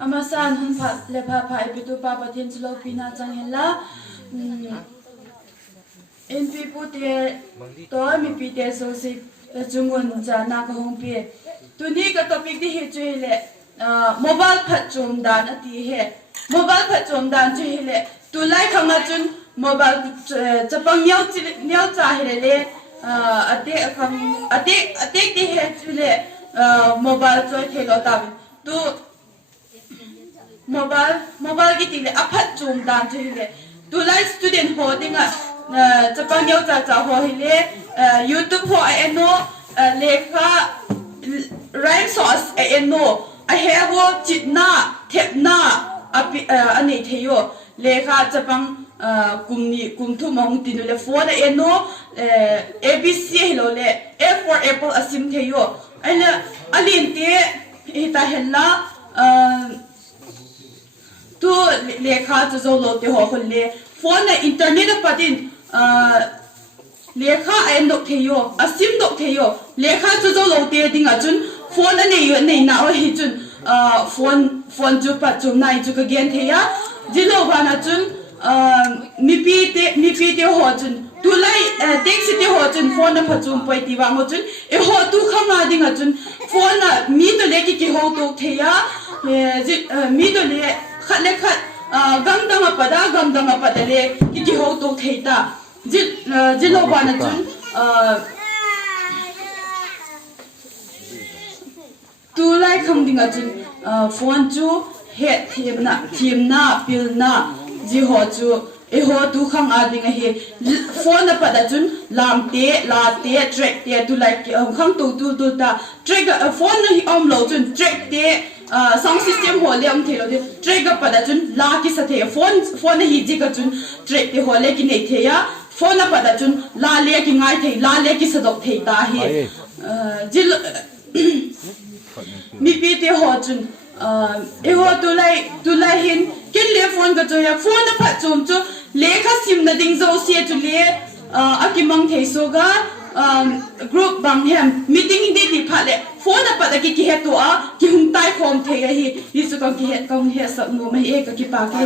อามาสานหันผัดเลพาพายไปดูปาปะเทียนสโลปีนาจังเห็นละเอ็นพีพูดเตตัวมีปีเตโซซิจุงวนจานาคงเปียตัวนี้ก็ตัวพิกที่เหตุจุยเละโมบายผัดจมดานอติเหตุโมบายผัดจมดานจุยเละตัวไล่ขังจุนโมบายจะปังเนี้ยจ่าเหตุเละอติคำอติที่เหตุจุยเละโมบายจุยเทโลตาตัวโมบายกี่ทีเลยอภัดจุมดานจุยเละตัวไล่สตูเดนโฮดิ้งอ่ะจะปังเนี้ยจ่าโฮเหตุเละYouTube โฮไอเอ็นโนเลขาไรซอสไอเอ็นโนไอเฮวจิตนาเทปนาอันนี้เทียวเลขาจะปังกลุ่มทุ่มหงตินุเลฟอนไอเอ็นโนABC เฮโลเล A for Apple อสิมเทียวไอเนี่ยอันนี้เตะฮิตาเฮลล่าตัวเลขาจะโซโลเตหัวคนเลฟอนในอินเทอร์เน็ตประเด็นเลขาไอ้ดอกเทียวอาซิมดอกเทียวเลขาจะโลเตียดิ้งอ่ะจุนฟอนอันนี้อยู่ในหน้าเอาให้จุนฟอนจูปัจจุบันนายจูก็เกียนเทียจิโลบานะจุนมีปีเตหัวจุนตุไลเด็กสิเตหัวจุนฟอนน่ะปัจจุบันไปตีวางหัวจุนหัวตุข้างมาดิ้งอ่ะจุนฟอนน่ะมีตัวเล็กกี่หัวตุเทียมีตัวเล็กขัดเล็กขัดกำดังอ่ะปัดเล็กกี่หัวตุเทียจิโลบานะจุนตัวไล่คำดิ้งจุนฟอนจูเฮดทีมน่าปิลน่าจิหัวจูหัวตัวข้างดิ้งเฮฟอนน่ะปัดจุนลามเตะลาเตะเทรกเตะตัวไล่ข้างตัวตาเทรกฟอนน่ะอมโลจุนเทรกเตะsound system หัวเลี้ยงเทโลดิเทรกปัดจุนลากิสเตะฟอนน่ะฮิจิกจุนเทรกเตะหัวเล็กนี่เทียฟอนน่ะปัดจุนลาเล็กง่ายเทลาเล็กสะดวกเทตาเฮจิมีปีเตหัวจุนหัวตัวไล่เห็นกินเลี้ยฟอนก็จะอยากฟอนน่ะปัดจุนจูเลี้ยข้าซิมน่ะดิ้งโซเซียจูเลี้ยอากิมังเทโซกากรุ๊ปบางแห่งมีติ้งดีที่พัดเลยฟอนน่ะปัดกี่เหตุตัวกี่หุ่นใต้คอมเทยฮิสุกังกี่เหตุสักงูไม่เอกกี่ปากเฮ